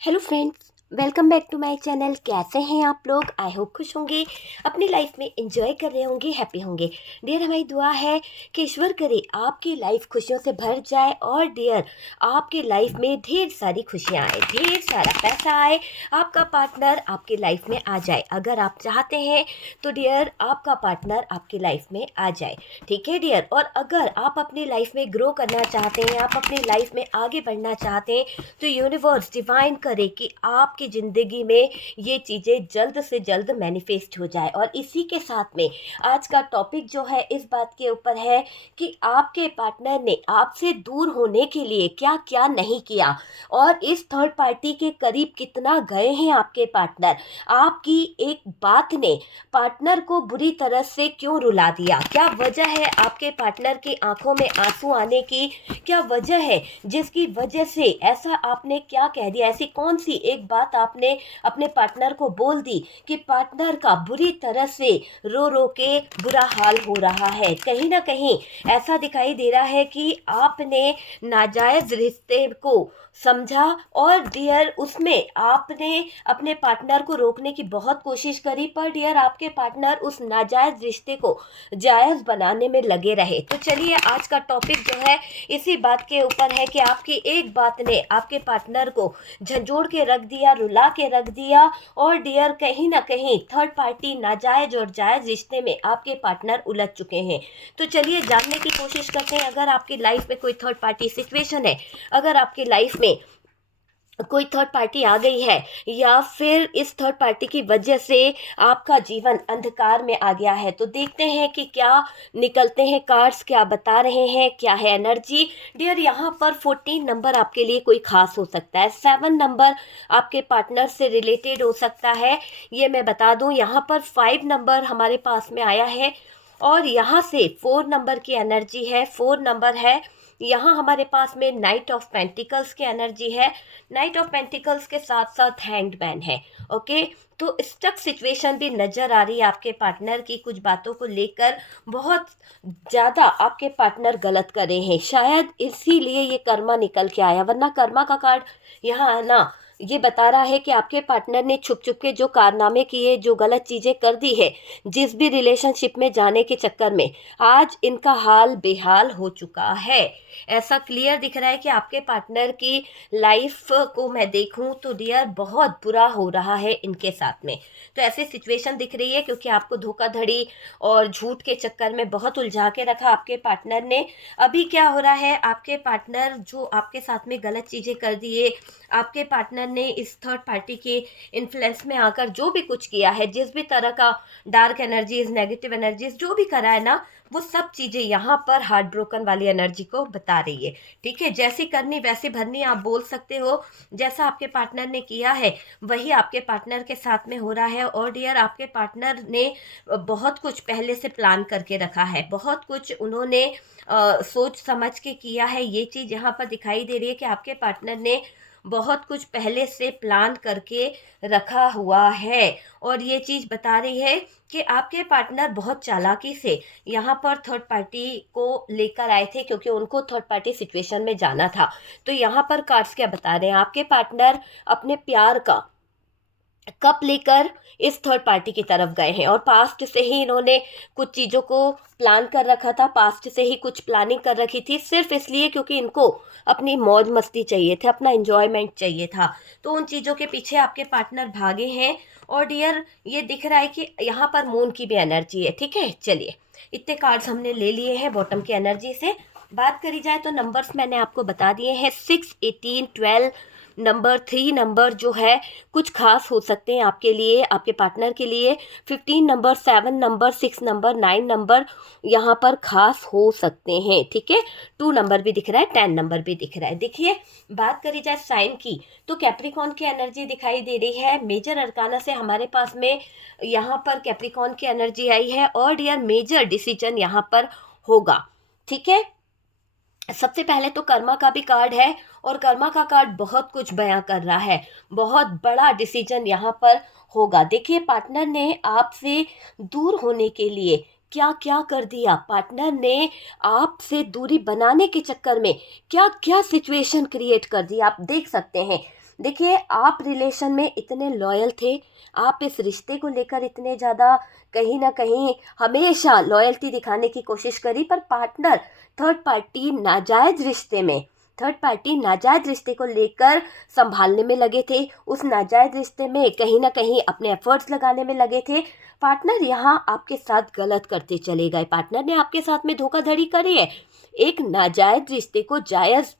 Hello friends, welcome back to my channel. कैसे हैं आप लोग? आई होप खुश होंगे, अपनी लाइफ में एंजॉय कर रहे होंगे, हैप्पी होंगे। डियर, हमारी दुआ है कि ईश्वर करे आपकी लाइफ खुशियों से भर जाए और डियर आपकी लाइफ में ढेर सारी खुशियां आए, ढेर सारा पैसा आए, आपका पार्टनर आपकी लाइफ में आ जाए। अगर आप चाहते हैं तो डियर आपका पार्टनर आपकी लाइफ में आ जाए, ठीक है डियर। और अगर आप अपनी लाइफ में ग्रो करना चाहते हैं, आप अपनी लाइफ में आगे बढ़ना चाहते हैं, तो यूनिवर्स डिवाइन करे कि आपकी ज़िंदगी में ये चीज़ें जल्द से जल्द मैनिफेस्ट हो जाए। और इसी के साथ में आज का टॉपिक जो है इस बात के ऊपर है कि आपके पार्टनर ने आपसे दूर होने के लिए क्या क्या नहीं किया और इस थर्ड पार्टी के करीब कितना गए हैं आपके पार्टनर। आपकी एक बात ने पार्टनर को बुरी तरह से क्यों रुला दिया, क्या वजह है आपके पार्टनर की आंखों में आंसू आने की, क्या वजह है जिसकी वजह से ऐसा आपने क्या कह दिया, ऐसी कौन सी एक बात आपने अपने पार्टनर को बोल दी कि पार्टनर का बुरी तरह से रो रो के बुरा हाल हो रहा है। कहीं ना कहीं ऐसा दिखाई दे रहा है कि आपने नाजायज रिश्ते को समझा और डियर उसमें आपने अपने पार्टनर को रोकने की बहुत कोशिश करी, पर डियर आपके पार्टनर उस नाजायज रिश्ते को जायज बनाने में लगे रहे। तो चलिए आज का टॉपिक जो है इसी बात के ऊपर है कि आपकी एक बात ने आपके पार्टनर को झंझोड़ के रख दिया, रुला के रख दिया और डियर कहीं ना कहीं थर्ड पार्टी नाजायज और जायज रिश्ते में आपके पार्टनर उलझ चुके हैं। तो चलिए जानने की कोशिश करते हैं, अगर आपकी लाइफ में कोई थर्ड पार्टी सिचुएशन है, अगर आपकी लाइफ में कोई थर्ड पार्टी आ गई है या फिर इस थर्ड पार्टी की वजह से आपका जीवन अंधकार में आ गया है, तो देखते हैं कि क्या निकलते हैं कार्ड्स, क्या बता रहे हैं, क्या है एनर्जी। डियर यहाँ पर 14 नंबर आपके लिए कोई खास हो सकता है, 7 नंबर आपके पार्टनर से रिलेटेड हो सकता है, ये मैं बता दूं। यहाँ पर 5 नंबर हमारे पास में आया है और यहाँ से 4 नंबर की एनर्जी है, 4 नंबर है। यहाँ हमारे पास में नाइट ऑफ पेंटिकल्स की एनर्जी है, नाइट ऑफ पेंटिकल्स के साथ साथ हैंग्ड मैन है। ओके, तो स्टक सिचुएशन भी नजर आ रही है आपके पार्टनर की, कुछ बातों को लेकर बहुत ज़्यादा आपके पार्टनर गलत कर रहे हैं, शायद इसीलिए ये कर्मा निकल के आया, वरना कर्मा का कार्ड यहाँ आना ये बता रहा है कि आपके पार्टनर ने छुप छुप के जो कारनामे किए, जो गलत चीज़ें कर दी है, जिस भी रिलेशनशिप में जाने के चक्कर में आज इनका हाल बेहाल हो चुका है। ऐसा क्लियर दिख रहा है कि आपके पार्टनर की लाइफ को मैं देखूं तो डियर बहुत बुरा हो रहा है इनके साथ में। तो ऐसी सिचुएशन दिख रही है क्योंकि आपको धोखाधड़ी और झूठ के चक्कर में बहुत उलझा के रखा आपके पार्टनर ने। अभी क्या हो रहा है, आपके पार्टनर जो आपके साथ में गलत चीज़ें कर दिए, आपके पार्टनर ने इस थर्ड पार्टी के इन्फ्लुएंस में आकर जो भी कुछ किया है, जिस भी तरह का डार्क एनर्जीज, नेगेटिव एनर्जीज जो भी करा है ना, वो सब चीज़ें यहाँ पर हार्ट ब्रोकन वाली एनर्जी को बता रही है। ठीक है, जैसी करनी वैसी भरनी आप बोल सकते हो। जैसा आपके पार्टनर ने किया है वही आपके पार्टनर के साथ में हो रहा है। और डियर आपके पार्टनर ने बहुत कुछ पहले से प्लान करके रखा है, बहुत कुछ उन्होंने सोच समझ के किया है। ये चीज़ यहाँ पर दिखाई दे रही है कि आपके पार्टनर ने बहुत कुछ पहले से प्लान करके रखा हुआ है। और ये चीज़ बता रही है कि आपके पार्टनर बहुत चालाकी से यहाँ पर थर्ड पार्टी को लेकर आए थे क्योंकि उनको थर्ड पार्टी सिचुएशन में जाना था। तो यहाँ पर कार्ड्स क्या बता रहे हैं, आपके पार्टनर अपने प्यार का कप लेकर इस थर्ड पार्टी की तरफ गए हैं और पास्ट से ही इन्होंने कुछ चीज़ों को प्लान कर रखा था, पास्ट से ही कुछ प्लानिंग कर रखी थी, सिर्फ इसलिए क्योंकि इनको अपनी मौज मस्ती चाहिए थे, अपना एंजॉयमेंट चाहिए था। तो उन चीज़ों के पीछे आपके पार्टनर भागे हैं। और डियर ये दिख रहा है कि यहाँ पर मून की भी एनर्जी है। ठीक है, चलिए इतने कार्ड्स हमने ले लिए हैं बॉटम की एनर्जी से। बात करी जाए तो नंबर्स मैंने आपको बता दिए हैं, 6, 18, 12 नंबर, 3 नंबर जो है कुछ खास हो सकते हैं आपके लिए, आपके पार्टनर के लिए। 15 नंबर, 7 नंबर, 6 नंबर, 9 नंबर यहाँ पर खास हो सकते हैं। ठीक है, 2 नंबर भी दिख रहा है, 10 नंबर भी दिख रहा है। देखिए बात करी जाए साइन की तो कैप्रिकॉन की एनर्जी दिखाई दे रही है। मेजर अरकाना से हमारे पास में यहाँ पर कैप्रिकॉन की एनर्जी आई है और डियर मेजर डिसीजन यहाँ पर होगा। ठीक है, सबसे पहले तो कर्मा का भी कार्ड है और कर्मा का कार्ड बहुत कुछ बयां कर रहा है, बहुत बड़ा डिसीजन यहाँ पर होगा। देखिए पार्टनर ने आपसे दूर होने के लिए क्या क्या कर दिया, पार्टनर ने आपसे दूरी बनाने के चक्कर में क्या क्या सिचुएशन क्रिएट कर दी, आप देख सकते हैं। देखिए, आप रिलेशन में इतने लॉयल थे, आप इस रिश्ते को लेकर इतने ज़्यादा कहीं न कहीं हमेशा लॉयल्टी दिखाने की कोशिश करी, पर पार्टनर थर्ड पार्टी नाजायज़ रिश्ते को लेकर सँभालने में लगे थे। उस नाजायज़ रिश्ते में कहीं न कहीं अपने एफ़र्ट्स लगाने में लगे थे। पार्टनर यहाँ आपके साथ गलत करते चले गए, पार्टनर ने आपके साथ में धोखाधड़ी करी है। एक नाजायज़ रिश्ते को जायज़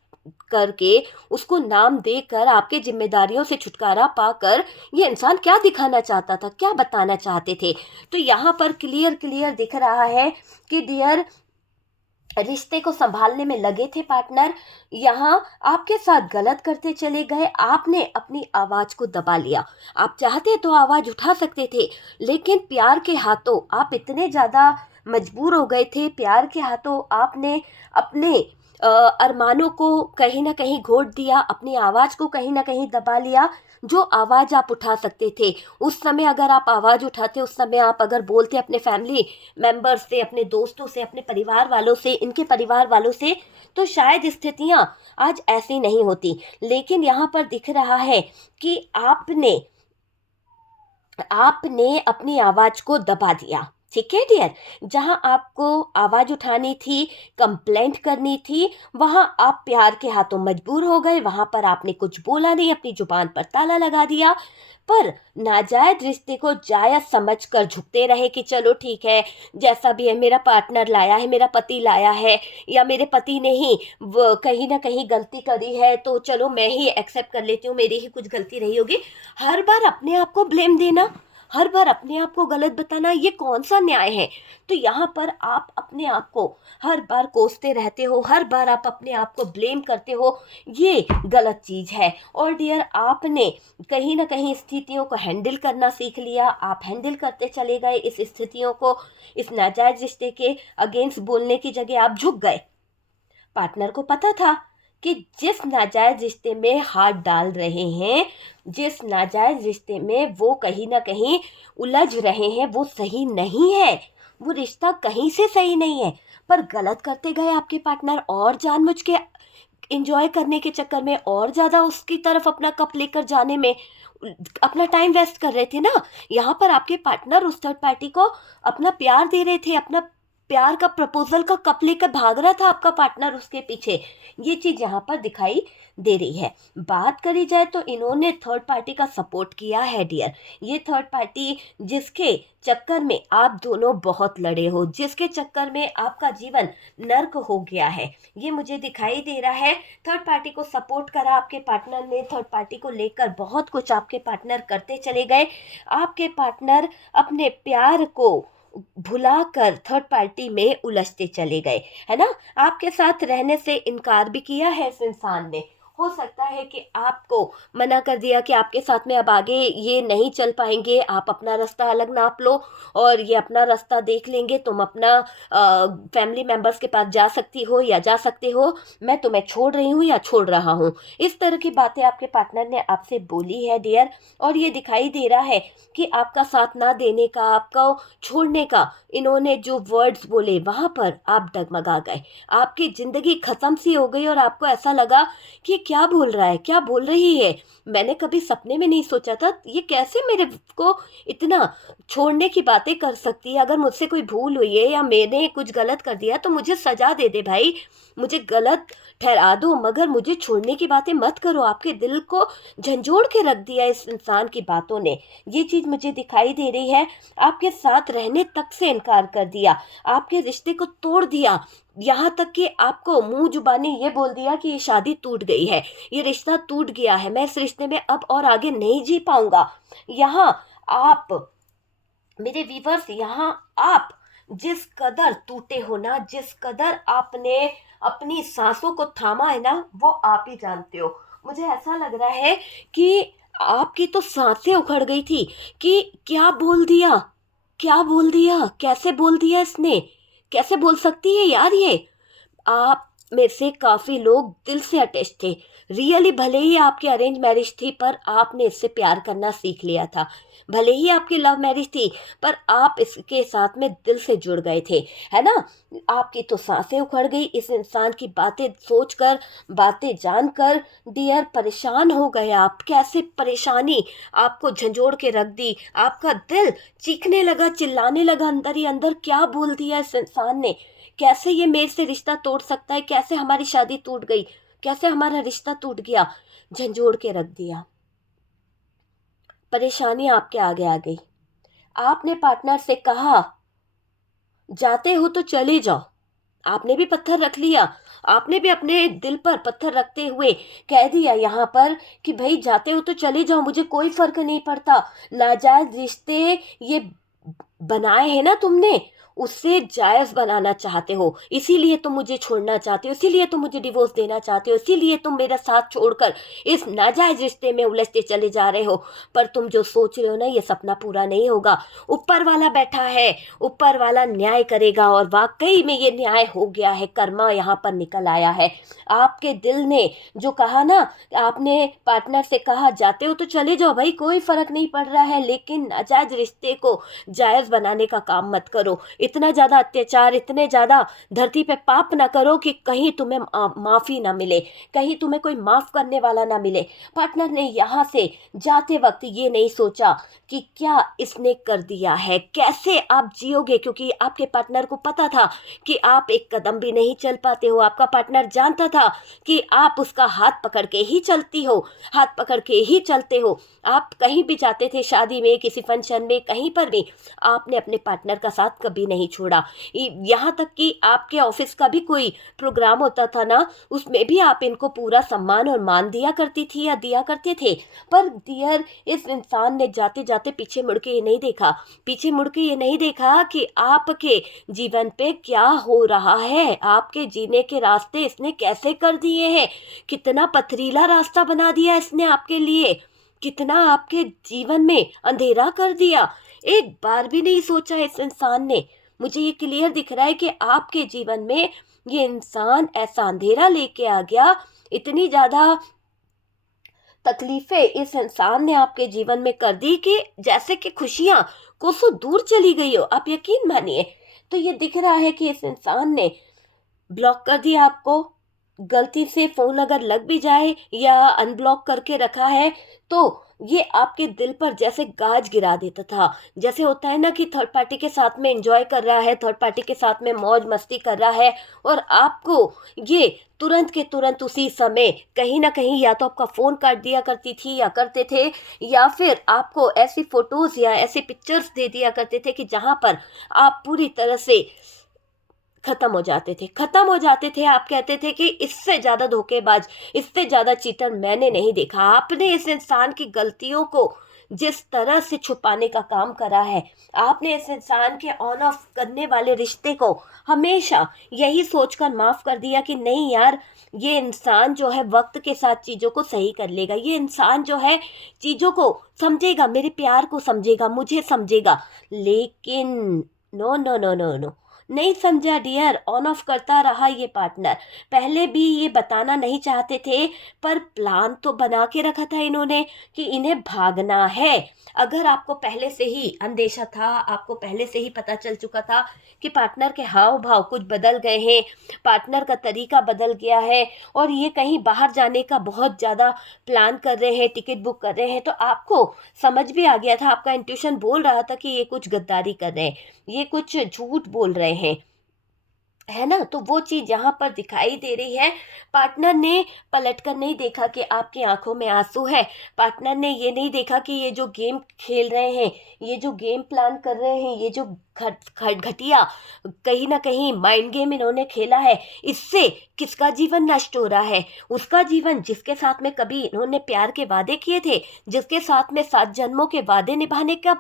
करके उसको नाम देकर आपके ज़िम्मेदारियों से छुटकारा पाकर ये इंसान क्या दिखाना चाहता था, क्या बताना चाहते थे? तो यहाँ पर क्लियर दिख रहा है कि डियर, रिश्ते को संभालने में लगे थे पार्टनर, यहाँ आपके साथ गलत करते चले गए। आपने अपनी आवाज़ को दबा लिया। आप चाहते तो आवाज़ उठा सकते थे, लेकिन प्यार के हाथों आप इतने ज़्यादा मजबूर हो गए थे, प्यार के हाथों आपने अपने अरमानों को कहीं न कहीं घोट दिया, अपनी आवाज़ को कहीं न कहीं दबा लिया। जो आवाज़ आप उठा सकते थे, उस समय अगर आप आवाज़ उठाते, उस समय आप अगर बोलते अपने फैमिली मेंबर्स से, अपने दोस्तों से, अपने परिवार वालों से, इनके परिवार वालों से, तो शायद स्थितियाँ आज ऐसी नहीं होती। लेकिन यहाँ पर दिख रहा है कि आपने अपनी आवाज़ को दबा दिया। ठीक है डियर, जहाँ आपको आवाज़ उठानी थी, कंप्लेंट करनी थी, वहाँ आप प्यार के हाथों मजबूर हो गए। वहाँ पर आपने कुछ बोला नहीं, अपनी जुबान पर ताला लगा दिया। पर नाजायज़ रिश्ते को जायज़ समझ कर झुकते रहे कि चलो ठीक है, जैसा भी है, मेरा पार्टनर लाया है, मेरा पति लाया है, या मेरे पति ने ही वो कहीं ना कहीं गलती करी है, तो चलो मैं ही एक्सेप्ट कर लेती हूँ, मेरी ही कुछ गलती रही होगी। हर बार अपने आप को ब्लेम देना, हर बार अपने आप को गलत बताना, ये कौन सा न्याय है? तो यहाँ पर आप अपने आप को हर बार कोसते रहते हो, हर बार आप अपने आप को ब्लेम करते हो, ये गलत चीज़ है। और डियर, आपने कहीं ना कहीं स्थितियों को हैंडल करना सीख लिया। आप हैंडल करते चले गए इस स्थितियों को। इस नाजायज़ रिश्ते के अगेंस्ट बोलने की जगह आप झुक गए। पार्टनर को पता था कि जिस नाजायज़ रिश्ते में हाथ डाल रहे हैं, जिस नाजायज़ रिश्ते में वो कहीं ना कहीं उलझ रहे हैं, वो सही नहीं है, वो रिश्ता कहीं से सही नहीं है। पर गलत करते गए आपके पार्टनर, और जानबूझ के इंजॉय करने के चक्कर में, और ज़्यादा उसकी तरफ अपना कप लेकर जाने में अपना टाइम वेस्ट कर रहे थे ना। यहाँ पर आपके पार्टनर उस थर्ड पार्टी को अपना प्यार दे रहे थे, अपना प्यार का प्रपोजल का कप लेकर भाग रहा था आपका पार्टनर उसके पीछे। ये चीज़ यहाँ पर दिखाई दे रही है। बात करी जाए तो इन्होंने थर्ड पार्टी का सपोर्ट किया है डियर। ये थर्ड पार्टी जिसके चक्कर में आप दोनों बहुत लड़े हो, जिसके चक्कर में आपका जीवन नर्क हो गया है, ये मुझे दिखाई दे रहा है। थर्ड पार्टी को सपोर्ट करा आपके पार्टनर ने, थर्ड पार्टी को लेकर बहुत कुछ आपके पार्टनर करते चले गए। आपके पार्टनर अपने प्यार को भुलाकर थर्ड पार्टी में उलझते चले गए, है ना। आपके साथ रहने से इनकार भी किया है इस इंसान ने। हो सकता है कि आपको मना कर दिया कि आपके साथ में अब आगे ये नहीं चल पाएंगे, आप अपना रास्ता अलग नाप लो और ये अपना रास्ता देख लेंगे, तुम अपना फैमिली मेंबर्स के पास जा सकती हो या जा सकते हो, मैं तुम्हें छोड़ रही हूँ या छोड़ रहा हूँ। इस तरह की बातें आपके पार्टनर ने आपसे बोली है डियर। और ये दिखाई दे रहा है कि आपका साथ ना देने का, आपको छोड़ने का इन्होंने जो वर्ड्स बोले, वहाँ पर आप डगमगा गए। आपकी ज़िंदगी ख़त्म सी हो गई और आपको ऐसा लगा कि क्या बोल रहा है, क्या बोल रही है, मैंने कभी सपने में नहीं सोचा था ये कैसे मेरे को इतना छोड़ने की बातें कर सकती है। अगर मुझसे कोई भूल हुई है या मैंने कुछ गलत कर दिया तो मुझे सजा दे दे भाई, मुझे गलत ठहरा दो, मगर मुझे छोड़ने की बातें मत करो। आपके दिल को झंझोड़ के रख दिया इस इंसान की बातों ने, ये चीज़ मुझे दिखाई दे रही है। आपके साथ रहने तक से इनकार कर दिया, आपके रिश्ते को तोड़ दिया, यहाँ तक कि आपको मुंह जुबानी ये बोल दिया कि ये शादी टूट गई है, ये रिश्ता टूट गया है, मैं इस रिश्ते में अब और आगे नहीं जी पाऊंगा। यहाँ आप मेरे वीवर्स, यहाँ आप जिस कदर टूटे हो ना, जिस कदर आपने अपनी सांसों को थामा है ना, वो आप ही जानते हो। मुझे ऐसा लग रहा है कि आपकी तो सांसें उखड़ गई थी कि क्या बोल दिया, क्या बोल दिया, कैसे बोल दिया इसने, कैसे बोल सकती है यार ये। आप में से काफ़ी लोग दिल से अटैच थे, रियली भले ही आपकी अरेंज मैरिज थी पर आपने इससे प्यार करना सीख लिया था। भले ही आपकी लव मैरिज थी पर आप इसके साथ में दिल से जुड़ गए थे, है ना? आपकी तो सांसें उखड़ गई इस इंसान की बातें सोचकर, बातें जानकर। डियर, परेशान हो गए आप। कैसे परेशानी आपको झंझोड़ के रख दी। आपका दिल चीखने लगा, चिल्लाने लगा अंदर ही अंदर, क्या बोल दिया इस इंसान ने। कैसे ये मेरे से रिश्ता तोड़ सकता है, कैसे हमारी शादी टूट गई, कैसे हमारा रिश्ता टूट गया। झंझोड़ के रख दिया। परेशानी आपके आगे आ गई। आपने पार्टनर से कहा जाते हो तो चले जाओ। आपने भी पत्थर रख लिया। आपने भी अपने दिल पर पत्थर रखते हुए कह दिया यहाँ पर कि भाई जाते हो तो चले जाओ, मुझे कोई फर्क नहीं पड़ता। नाजायज रिश्ते ये बनाए हैं ना तुमने, उससे जायज़ बनाना चाहते हो, इसीलिए तुम मुझे छोड़ना चाहते हो, इसीलिए तुम मुझे डिवोर्स देना चाहते हो, इसीलिए तुम मेरा साथ छोड़कर इस नाजायज़ रिश्ते में उलझते चले जा रहे हो। पर तुम जो सोच रहे हो ना, ये सपना पूरा नहीं होगा। ऊपर वाला बैठा है, ऊपर वाला न्याय करेगा और वाकई में ये न्याय हो गया है। कर्मा यहाँ पर निकल आया है। आपके दिल ने जो कहा ना, आपने पार्टनर से कहा जाते हो तो चले जाओ भाई, कोई फ़र्क नहीं पड़ रहा है, लेकिन नाजायज़ रिश्ते को जायज़ बनाने का काम मत करो। इतना ज़्यादा अत्याचार, इतने ज़्यादा धरती पे पाप ना करो कि कहीं तुम्हें माफ़ी ना मिले, कहीं तुम्हें कोई माफ़ करने वाला ना मिले। पार्टनर ने यहाँ से जाते वक्त ये नहीं सोचा कि क्या इसने कर दिया है, कैसे आप जियोगे, क्योंकि आपके पार्टनर को पता था कि आप एक कदम भी नहीं चल पाते हो। आपका पार्टनर जानता था कि आप उसका हाथ पकड़ के ही चलती हो, हाथ पकड़ के ही चलते हो। आप कहीं भी जाते थे, शादी में, किसी फंक्शन में, कहीं पर भी आपने अपने पार्टनर का साथ कभी नहीं छोड़ा। यहाँ तक कि आपके ऑफिस का भी कोई प्रोग्राम होता था ना, उसमें भी आप इनको पूरा सम्मान और मान दिया करती थी या दिया करते थे। पर डियर, इस इंसान ने जाते जाते पीछे मुड़ के ये नहीं देखा, पीछे मुड़ के ये नहीं देखा कि आपके जीवन पे क्या हो रहा है। आपके जीने के रास्ते इसने कैसे कर दिए हैं, कितना पथरीला रास्ता बना दिया इसने आपके लिए, कितना आपके जीवन में अंधेरा कर दिया। एक बार भी नहीं सोचा इस इंसान ने। मुझे ये क्लियर दिख रहा है कि आपके जीवन में ये इंसान ऐसा अंधेरा लेके आ गया, इतनी ज़्यादा तकलीफें इस इंसान ने आपके जीवन में कर दी कि जैसे कि खुशियाँ कोसों दूर चली गई हो। आप यकीन मानिए। तो ये दिख रहा है कि इस इंसान ने ब्लॉक कर दिया आपको। गलती से फ़ोन अगर लग भी जाए या अनब्लॉक करके रखा है तो ये आपके दिल पर जैसे गाज गिरा देता था। जैसे होता है ना कि थर्ड पार्टी के साथ में एंजॉय कर रहा है, थर्ड पार्टी के साथ में मौज मस्ती कर रहा है और आपको ये तुरंत के तुरंत उसी समय कहीं ना कहीं या तो आपका फ़ोन काट दिया करती थी या करते थे, या फिर आपको ऐसी फ़ोटोज़ या ऐसी पिक्चर्स दे दिया करते थे कि जहाँ पर आप पूरी तरह से खत्म हो जाते थे, खत्म हो जाते थे। आप कहते थे कि इससे ज़्यादा धोखेबाज, इससे ज़्यादा चीटर मैंने नहीं देखा। आपने इस इंसान की गलतियों को जिस तरह से छुपाने का काम करा है, आपने इस इंसान के ऑन ऑफ करने वाले रिश्ते को हमेशा यही सोचकर माफ़ कर दिया कि नहीं यार, ये इंसान जो है वक्त के साथ चीज़ों को सही कर लेगा, ये इंसान जो है चीज़ों को समझेगा, मेरे प्यार को समझेगा, मुझे समझेगा। लेकिन no no no no no, नहीं समझा डियर। ऑन ऑफ करता रहा ये पार्टनर। पहले भी ये बताना नहीं चाहते थे पर प्लान तो बना के रखा था इन्होंने कि इन्हें भागना है। अगर आपको पहले से ही अंदेशा था, आपको पहले से ही पता चल चुका था कि पार्टनर के हाव भाव कुछ बदल गए हैं, पार्टनर का तरीका बदल गया है और ये कहीं बाहर जाने का बहुत ज़्यादा प्लान कर रहे हैं, टिकट बुक कर रहे हैं, तो आपको समझ भी आ गया था, आपका इंट्यूशन बोल रहा था कि ये कुछ गद्दारी कर रहे हैं, ये कुछ झूठ बोल रहे हैं, है ना? तो वो चीज़ यहाँ पर दिखाई दे रही है। पार्टनर ने पलट कर नहीं देखा कि आपकी आंखों में आंसू है। पार्टनर ने ये नहीं देखा कि ये जो गेम खेल रहे हैं, ये जो गेम प्लान कर रहे हैं, ये जो घटिया कहीं ना कहीं माइंड गेम इन्होंने खेला है, इससे किसका जीवन नष्ट हो रहा है? उसका जीवन जिसके साथ में कभी इन्होंने प्यार के वादे किए थे, जिसके साथ में 7 जन्मों के वादे निभाने का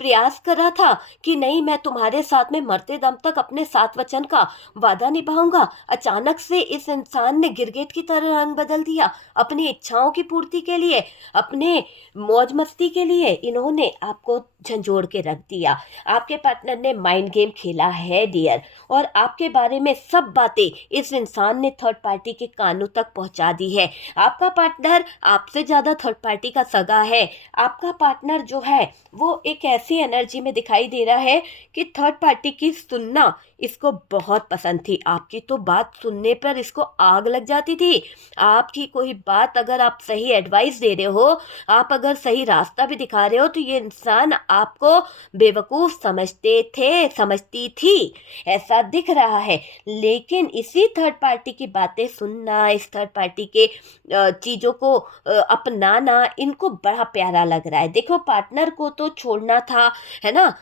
प्रयास करा था कि नहीं, मैं तुम्हारे साथ में मरते दम तक अपने सात वचन का वादा निभाऊंगा, अचानक से इस इंसान ने गिरगिट की तरह रंग बदल दिया। अपनी इच्छाओं की पूर्ति के लिए, अपने मौज मस्ती के लिए इन्होंने आपको झंझोड़ के रख दिया। आपके पार्टनर ने माइंड गेम खेला है डियर, और आपके बारे में सब बातें इस इंसान ने थर्ड पार्टी के कानों तक पहुंचा दी है। आपका पार्टनर आपसे ज़्यादा थर्ड पार्टी का सगा है। आपका पार्टनर जो है वो एक ऐसी एनर्जी में दिखाई दे रहा है कि थर्ड पार्टी की सुनना इसको बहुत पसंद थी। आपकी तो बात सुनने पर इसको आग लग जाती थी। आपकी कोई बात अगर आप सही एडवाइस दे रहे हो, आप अगर सही रास्ता भी दिखा रहे हो, तो ये इंसान आपको बेवकूफ़ समझती थी, ऐसा दिख रहा है। लेकिन इसी थर्ड पार्टी की बातें सुनना, इस थर्ड पार्टी के चीज़ों को अपनाना इनको बड़ा प्यारा लग रहा है। देखो, पार्टनर को तो छोड़ना था, है ना,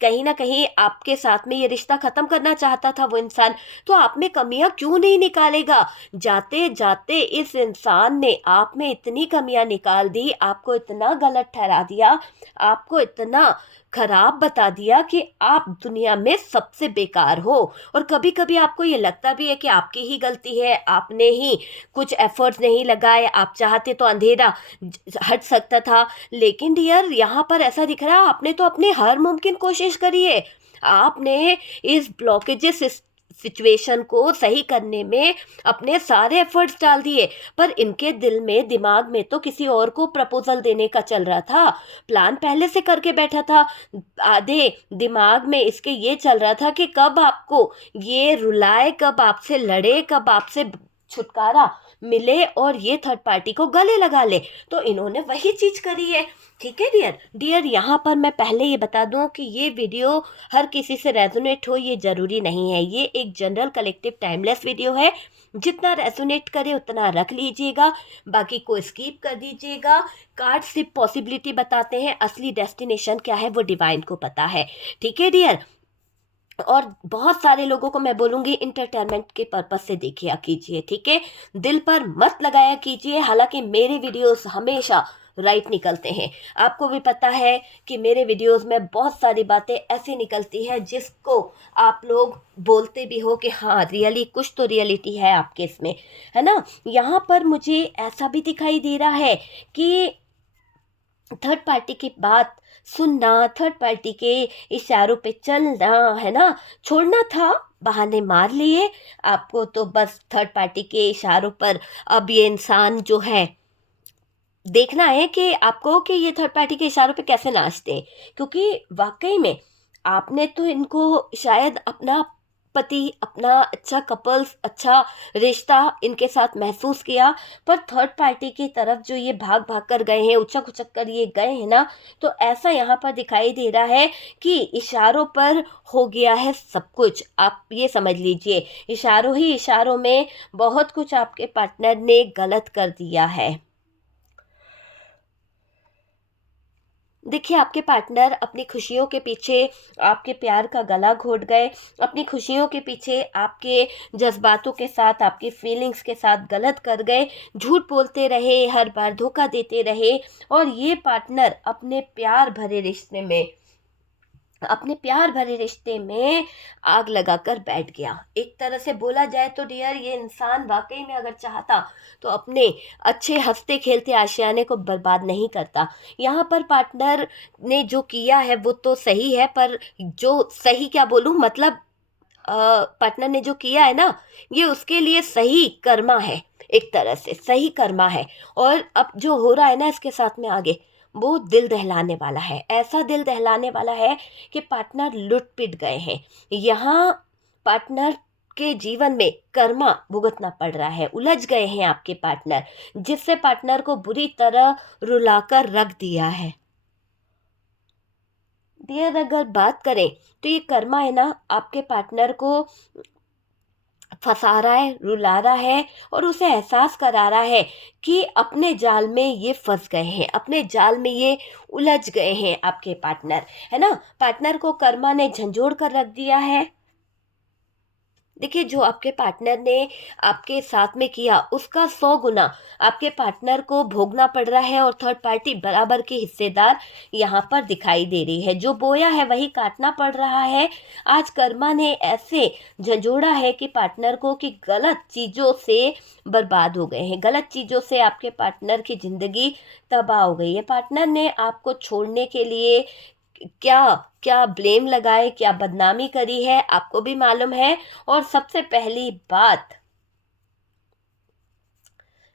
कहीं ना कहीं आपके साथ में ये रिश्ता खत्म करना चाहता था वो इंसान, तो आप में कमियां क्यों नहीं निकालेगा। जाते जाते इस इंसान ने आप में इतनी कमियां निकाल दी, आपको इतना गलत ठहरा दिया, आपको इतना खराब बता दिया कि आप दुनिया में सबसे बेकार हो। और कभी कभी आपको ये लगता भी है कि आपकी ही गलती है, आपने ही कुछ एफर्ट्स नहीं लगाए, आप चाहते तो अंधेरा हट सकता था। लेकिन डियर, यहाँ पर ऐसा दिख रहा है आपने तो अपनी हर मुमकिन कोशिश करी है। आपने इस ब्लॉकेजेस सिचुएशन को सही करने में अपने सारे एफर्ट्स डाल दिए, पर इनके दिल में, दिमाग में तो किसी और को प्रपोजल देने का चल रहा था। प्लान पहले से करके बैठा था। आधे दिमाग में इसके ये चल रहा था कि कब आपको ये रुलाए, कब आपसे लड़े, कब आपसे छुटकारा मिले और ये थर्ड पार्टी को गले लगा ले। तो इन्होंने वही चीज करी है। ठीक है डियर, यहाँ पर मैं पहले ये बता दूं कि ये वीडियो हर किसी से रेजोनेट हो ये जरूरी नहीं है। ये एक जनरल कलेक्टिव टाइमलेस वीडियो है। जितना रेजोनेट करे उतना रख लीजिएगा, बाकी को स्किप कर दीजिएगा। कार्ड सिर्फ पॉसिबिलिटी बताते हैं, असली डेस्टिनेशन क्या है वो डिवाइन को पता है। ठीक है डियर, और बहुत सारे लोगों को मैं बोलूँगी इंटरटेनमेंट के पर्पज से देखिए कीजिए, ठीक है, दिल पर मत लगाया कीजिए। हालांकि मेरे वीडियोस हमेशा राइट निकलते हैं। आपको भी पता है कि मेरे वीडियोस में बहुत सारी बातें ऐसी निकलती हैं जिसको आप लोग बोलते भी हो कि हाँ रियली कुछ तो रियलिटी है आपके इसमें, है ना। यहाँ पर मुझे ऐसा भी दिखाई दे रहा है कि थर्ड पार्टी की बात सुनना, थर्ड पार्टी के इशारों पे चलना, है ना, छोड़ना था, बहाने मार लिए आपको, तो बस थर्ड पार्टी के इशारों पर अब ये इंसान जो है देखना है कि आपको कि ये थर्ड पार्टी के इशारों पे कैसे नाचते हैं। क्योंकि वाकई में आपने तो इनको शायद अपना पति, अपना अच्छा कपल्स, अच्छा रिश्ता इनके साथ महसूस किया, पर थर्ड पार्टी की तरफ जो ये भाग भाग कर गए हैं, उचक उचक कर ये गए हैं ना, तो ऐसा यहाँ पर दिखाई दे रहा है कि इशारों पर हो गया है सब कुछ। आप ये समझ लीजिए, इशारों ही इशारों में बहुत कुछ आपके पार्टनर ने गलत कर दिया है। देखिए, आपके पार्टनर अपनी खुशियों के पीछे आपके प्यार का गला घोट गए, अपनी खुशियों के पीछे आपके जज्बातों के साथ, आपकी फीलिंग्स के साथ गलत कर गए, झूठ बोलते रहे, हर बार धोखा देते रहे। और ये पार्टनर अपने प्यार भरे रिश्ते में आग लगाकर बैठ गया। एक तरह से बोला जाए तो डियर, ये इंसान वाकई में अगर चाहता तो अपने अच्छे हंसते खेलते आशियाने को बर्बाद नहीं करता। यहाँ पर पार्टनर ने जो किया है वो तो सही है, पर जो सही क्या बोलूँ, मतलब पार्टनर ने जो किया है ना, ये उसके लिए सही कर्मा है, एक तरह से सही कर्मा है। और अब जो हो रहा है ना इसके साथ में आगे, वो दिल दहलाने वाला है, ऐसा दिल दहलाने वाला है कि पार्टनर लुट पिट गए हैं। यहाँ पार्टनर के जीवन में कर्मा भुगतना पड़ रहा है, उलझ गए हैं आपके पार्टनर, जिससे पार्टनर को बुरी तरह रुलाकर रख दिया है। डियर, अगर बात करें तो ये कर्मा है ना, आपके पार्टनर को फंसा रहा है, रुला रहा है, और उसे एहसास करा रहा है कि अपने जाल में ये फंस गए हैं, अपने जाल में ये उलझ गए हैं आपके पार्टनर, है ना। पार्टनर को कर्मा ने झंझोड़ कर रख दिया है। देखिए, जो आपके पार्टनर ने आपके साथ में किया उसका 100 गुना आपके पार्टनर को भोगना पड़ रहा है, और थर्ड पार्टी बराबर की हिस्सेदार यहाँ पर दिखाई दे रही है। जो बोया है वही काटना पड़ रहा है। आज कर्मा ने ऐसे झंझोड़ा है कि पार्टनर को, कि गलत चीज़ों से बर्बाद हो गए हैं, गलत चीज़ों से आपके पार्टनर की ज़िंदगी तबाह हो गई है। पार्टनर ने आपको छोड़ने के लिए क्या क्या ब्लेम लगाए, क्या बदनामी करी है, आपको भी मालूम है। और सबसे पहली बात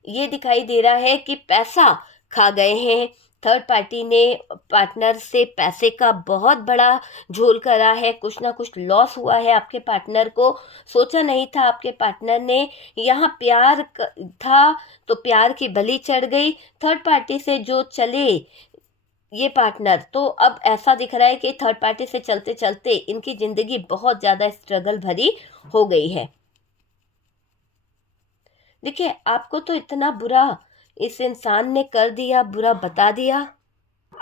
ये दिखाई दे रहा है कि पैसा खा गए हैं। थर्ड पार्टी ने पार्टनर से पैसे का बहुत बड़ा झोल करा है, कुछ ना कुछ लॉस हुआ है आपके पार्टनर को। सोचा नहीं था आपके पार्टनर ने, यहाँ था तो प्यार की बलि चढ़ गई। थर्ड पार्टी से जो चले ये पार्टनर, तो अब ऐसा दिख रहा है कि थर्ड पार्टी से चलते चलते इनकी ज़िंदगी बहुत ज़्यादा स्ट्रगल भरी हो गई है। देखिए, आपको तो इतना बुरा इस इंसान ने कर दिया, बुरा बता दिया,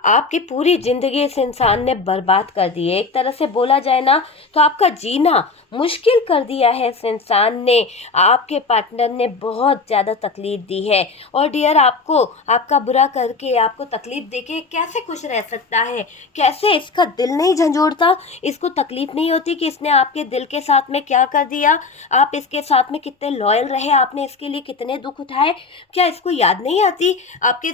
आपकी पूरी जिंदगी इस इंसान ने बर्बाद कर दी है। एक तरह से बोला जाए ना, तो आपका जीना मुश्किल कर दिया है इस इंसान ने। आपके पार्टनर ने बहुत ज़्यादा तकलीफ दी है। और डियर, आपको आपका बुरा करके, आपको तकलीफ देके कैसे खुश रह सकता है? कैसे इसका दिल नहीं झंझोड़ता? इसको तकलीफ नहीं होती कि इसने आपके दिल के साथ में क्या कर दिया? आप इसके साथ में कितने लॉयल रहे, आपने इसके लिए कितने दुख उठाए? क्या इसको याद नहीं आती आपके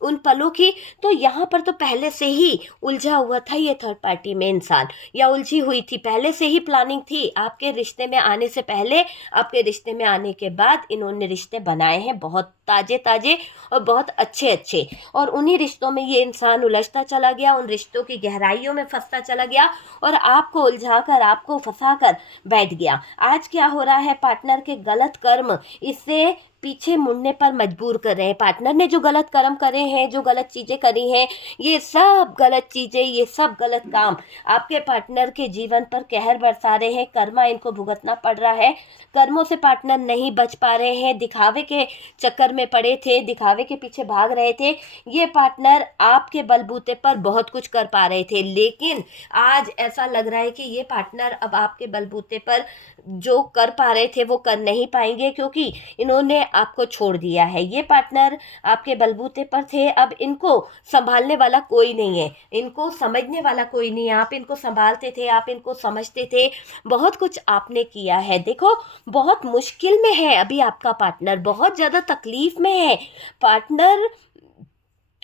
उन पलों की? तो यहाँ पर तो पहले से ही उलझा हुआ था ये थर्ड पार्टी में इंसान, या उलझी हुई थी। पहले से ही प्लानिंग थी आपके रिश्ते में आने से पहले, आपके रिश्ते में आने के बाद इन्होंने रिश्ते बनाए हैं, बहुत ताजे ताजे और बहुत अच्छे अच्छे। और उन्हीं रिश्तों में ये इंसान उलझता चला गया, उन रिश्तों की गहराइयों में फंसता चला गया और आपको उलझा कर, आपको फंसा कर बैठ गया। आज क्या हो रहा है? पार्टनर के गलत कर्म इससे पीछे मुड़ने पर मजबूर कर रहे हैं। पार्टनर ने जो गलत कर्म करे हैं, जो गलत चीज़ें करी हैं, ये सब गलत चीज़ें, ये सब गलत काम आपके पार्टनर के जीवन पर कहर बरसा रहे हैं। कर्मा इनको भुगतना पड़ रहा है। कर्मों से पार्टनर नहीं बच पा रहे हैं, दिखावे के चक्कर में पड़े थे, दिखावे के पीछे भाग रहे थे। ये पार्टनर आपके बलबूते पर बहुत कुछ कर पा रहे थे, लेकिन आज ऐसा लग रहा है कि ये पार्टनर अब आपके बलबूते पर जो कर पा रहे थे वो कर नहीं पाएंगे, क्योंकि इन्होंने आपको छोड़ दिया है। ये पार्टनर आपके बलबूते पर थे, अब इनको संभालने वाला कोई नहीं है, इनको समझने वाला कोई नहीं है। आप इनको संभालते थे, आप इनको समझते थे, बहुत कुछ आपने किया है। देखो, बहुत मुश्किल में है अभी आपका पार्टनर, बहुत ज़्यादा तकलीफ में है पार्टनर।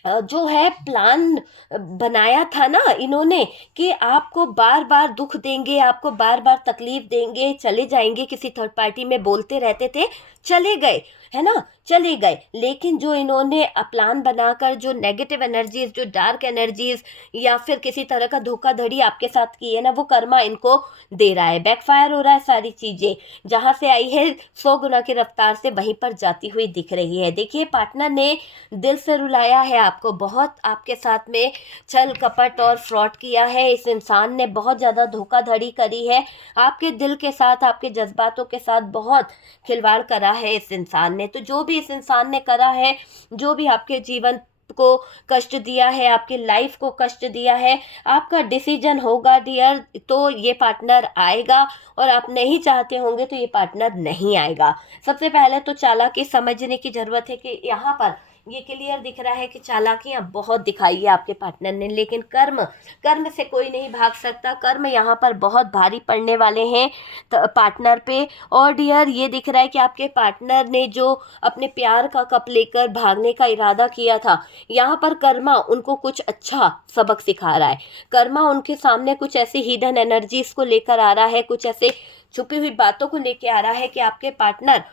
जो है प्लान बनाया था ना इन्होंने कि आपको बार बार दुख देंगे, आपको बार बार तकलीफ देंगे, चले जाएंगे किसी थर्ड पार्टी में, बोलते रहते थे, चले गए, है ना, चले गए। लेकिन जो इन्होंने प्लान बनाकर जो नेगेटिव एनर्जीज, जो डार्क एनर्जीज या फिर किसी तरह का धोखाधड़ी आपके साथ की है ना, वो कर्मा इनको दे रहा है, बैकफायर हो रहा है। सारी चीज़ें जहाँ से आई है 100 गुना की रफ्तार से वहीं पर जाती हुई दिख रही है। देखिए, पार्टनर ने दिल से रुलाया है आपको, बहुत आपके साथ में छल कपट और फ्रॉड किया है। इस इंसान ने बहुत ज़्यादा धोखाधड़ी करी है आपके दिल के साथ, आपके जज्बातों के साथ बहुत खिलवाड़ करा है इस इंसान ने। तो जो भी इस इंसान ने करा है, जो भी आपके जीवन को कष्ट दिया है, आपकी लाइफ को कष्ट दिया है, आपका डिसीजन होगा डियर, तो ये पार्टनर आएगा। और आप नहीं चाहते होंगे तो ये पार्टनर नहीं आएगा। सबसे पहले तो चालाकी समझने की ज़रूरत है कि यहाँ पर ये क्लियर दिख रहा है कि चालाकियाँ बहुत दिखाई है आपके पार्टनर ने, लेकिन कर्म, कर्म से कोई नहीं भाग सकता। कर्म यहाँ पर बहुत भारी पड़ने वाले हैं पार्टनर पे। और डियर, ये दिख रहा है कि आपके पार्टनर ने जो अपने प्यार का कप लेकर भागने का इरादा किया था, यहाँ पर कर्मा उनको कुछ अच्छा सबक सिखा रहा है। कर्मा उनके सामने कुछ ऐसी हिडन एनर्जीज को लेकर आ रहा है, कुछ ऐसे छुपी हुई बातों को लेकर आ रहा है कि आपके पार्टनर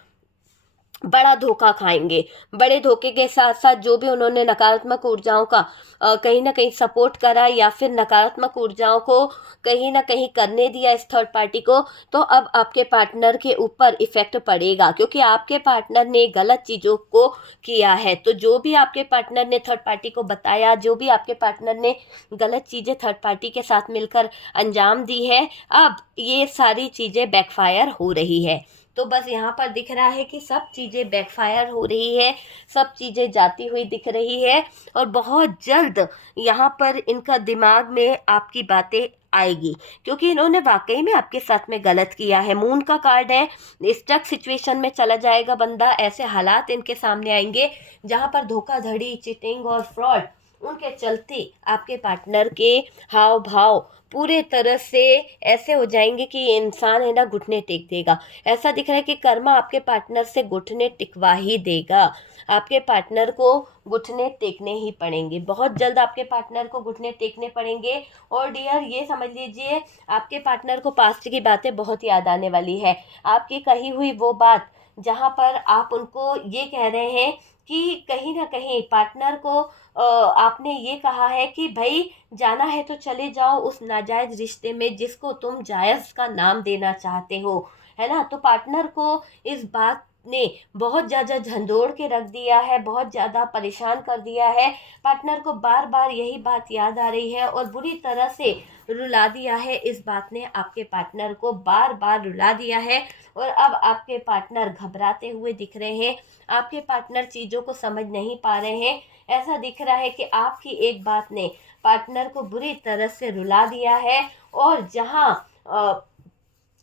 बड़ा धोखा खाएंगे। बड़े धोखे के साथ साथ जो भी उन्होंने नकारात्मक ऊर्जाओं का कहीं ना कहीं सपोर्ट करा, या फिर नकारात्मक ऊर्जाओं को कहीं ना कहीं करने दिया इस थर्ड पार्टी को, तो अब आपके पार्टनर के ऊपर इफेक्ट पड़ेगा, क्योंकि आपके पार्टनर ने गलत चीज़ों को किया है। तो जो भी आपके पार्टनर ने थर्ड पार्टी को बताया, जो भी आपके पार्टनर ने गलत चीज़ें थर्ड पार्टी के साथ मिलकर अंजाम दी है, अब ये सारी चीज़ें बैकफायर हो रही है। तो बस यहाँ पर दिख रहा है कि सब चीज़ें बैकफायर हो रही है, सब चीज़ें जाती हुई दिख रही है। और बहुत जल्द यहाँ पर इनका दिमाग में आपकी बातें आएगी, क्योंकि इन्होंने वाकई में आपके साथ में गलत किया है। मून का कार्ड है, स्टक सिचुएशन में चला जाएगा बंदा। ऐसे हालात इनके सामने आएंगे जहां पर धोखाधड़ी, चीटिंग और फ्रॉड उनके चलते आपके पार्टनर के हाव भाव पूरे तरह से ऐसे हो जाएंगे कि ये इंसान है ना घुटने टेक देगा। ऐसा दिख रहा है कि कर्मा आपके पार्टनर से घुटने टिकवा ही देगा। आपके पार्टनर को घुटने टेकने ही पड़ेंगे, बहुत जल्द आपके पार्टनर को घुटने टेकने पड़ेंगे। और डियर ये समझ लीजिए, आपके पार्टनर को पास्ट की बातें बहुत याद आने वाली है। आपकी कही हुई वो बात जहाँ पर आप उनको ये कह रहे हैं कि कहीं ना कहीं पार्टनर को आपने ये कहा है कि भाई जाना है तो चले जाओ उस नाजायज रिश्ते में जिसको तुम जायज का नाम देना चाहते हो, है ना। तो पार्टनर को इस बात ने बहुत ज़्यादा झंझोड़ के रख दिया है, बहुत ज़्यादा परेशान कर दिया है। पार्टनर को बार बार यही बात याद आ रही है और बुरी तरह से रुला दिया है। इस बात ने आपके पार्टनर को बार बार रुला दिया है और अब आपके पार्टनर घबराते हुए दिख रहे हैं। आपके पार्टनर चीज़ों को समझ नहीं पा रहे हैं। ऐसा दिख रहा है कि आपकी एक बात ने पार्टनर को बुरी तरह से रुला दिया है। और जहां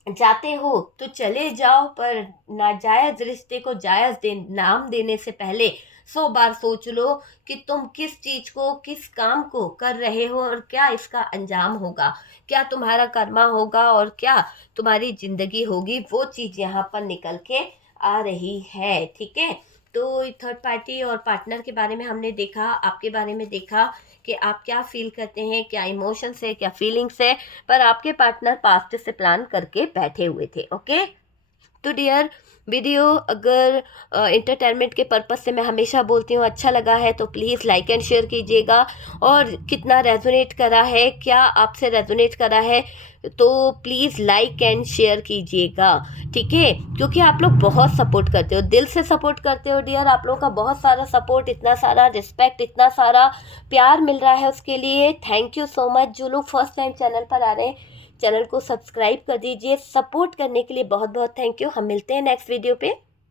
जाते हो तो चले जाओ, पर नाजायज रिश्ते को जायज नाम देने से पहले 100 बार सोच लो कि तुम किस चीज को, किस काम को कर रहे हो और क्या इसका अंजाम होगा, क्या तुम्हारा कर्मा होगा और क्या तुम्हारी जिंदगी होगी। वो चीज यहाँ पर निकल के आ रही है, ठीक है। तो थर्ड पार्टी और पार्टनर के बारे में हमने देखा, आपके बारे में देखा कि आप क्या फील करते हैं, क्या इमोशंस है, क्या फीलिंग्स है। पर आपके पार्टनर पास्ट से प्लान करके बैठे हुए थे, ओके। तो डियर वीडियो अगर इंटरटेनमेंट के पर्पस से मैं हमेशा बोलती हूँ अच्छा लगा है तो प्लीज़ लाइक एंड शेयर कीजिएगा। और कितना रेजोनेट करा है, क्या आपसे रेजोनेट करा है, तो प्लीज़ लाइक एंड शेयर कीजिएगा, ठीक है। क्योंकि आप लोग बहुत सपोर्ट करते हो, दिल से सपोर्ट करते हो डियर। आप लोगों का बहुत सारा सपोर्ट, इतना सारा रिस्पेक्ट, इतना सारा प्यार मिल रहा है, उसके लिए थैंक यू सो मच। जो लोग फर्स्ट टाइम चैनल पर आ रहे हैं चैनल को सब्सक्राइब कर दीजिए। सपोर्ट करने के लिए बहुत बहुत थैंक यू। हम मिलते हैं नेक्स्ट वीडियो पे।